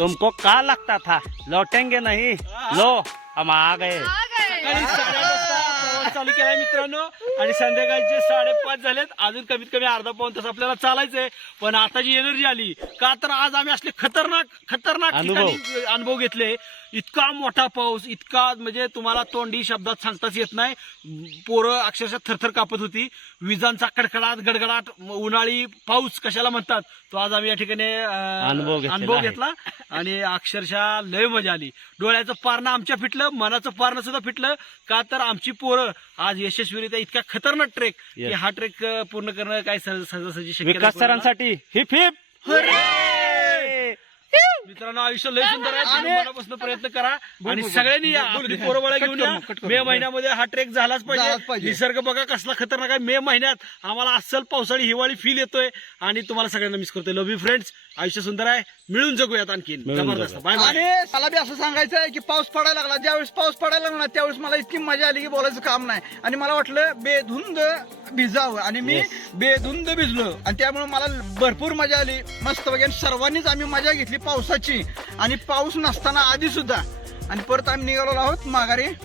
तुमको का लगता था? लौटेंगे नहीं। लो हम आ गए। प्रवास चालू केलाय मित्रांनो. आणि संध्याकाळचे साडेपाच झालेत. अजून कमीत कमी अर्धा पाऊन तास आपल्याला चालायचंय. पण आता जी एनर्जी आली का तर आज आम्ही असले खतरनाक खतरनाक अनुभव. ठिकाणी अनुभव घेतले. इतका मोठा पाऊस इतका म्हणजे तुम्हाला तोंडी शब्दात सांगताच येत नाही. पोरं अक्षरशः थरथर कापत होती. विजांचा कडकडाट गडगडाट उन्हाळी पाऊस कशाला म्हणतात? तो आज आम्ही या ठिकाणी अनुभव. घेतला. आणि अक्षरशः लय मजा आली. डोळ्याचं पारणं आमच्या फिटलं मनाचं पारणं सुद्धा फिटलं. का तर आमची पोरं आज यशस्वीरित्या इतका खतरनाक ट्रेक की. हा ट्रेक पूर्ण करणं काय सहज- सहजासहजी शक्य विकास. सरांसाठी हिप हिप मित्रांनो आयुष्य लय सुंदर आहे. तुम्ही मनापासून प्रयत्न करा. आणि सगळ्यांनी या आपली पोरबळ घेऊन या. मे महिन्यामध्ये हा ट्रेक झालाच पाहिजे. निसर्ग बघा कसला खतरनाक आहे. मे महिन्यात आम्हाला अस्सल पावसाळी हिवाळी फील येतोय. आणि तुम्हाला सगळ्यांना मिस करतोय. लव्ह यू फ्रेंड्स आयुष्य सुंदर आहे. मिळून जगूयात आणखीन. मिळून जबरदस्त. बाय आणि मला बी असं सांगायचं आहे की पाऊस पडायला लागला. ज्यावेळेस पाऊस पडायला लागला त्यावेळेस मला इतकी मजा आली की बोलायचं काम नाही. आणि मला वाटलं बेधुंद भिजावं आणि मी बेधुंद भिजलो. आणि त्यामुळे मला भरपूर मजा आली. मस्त वगैरे सर्वांनीच आम्ही मजा घेतली पावसाची. आणि पाऊस नसताना आधी सुद्धा आणि परत आम्ही निघालो आहोत माघारी.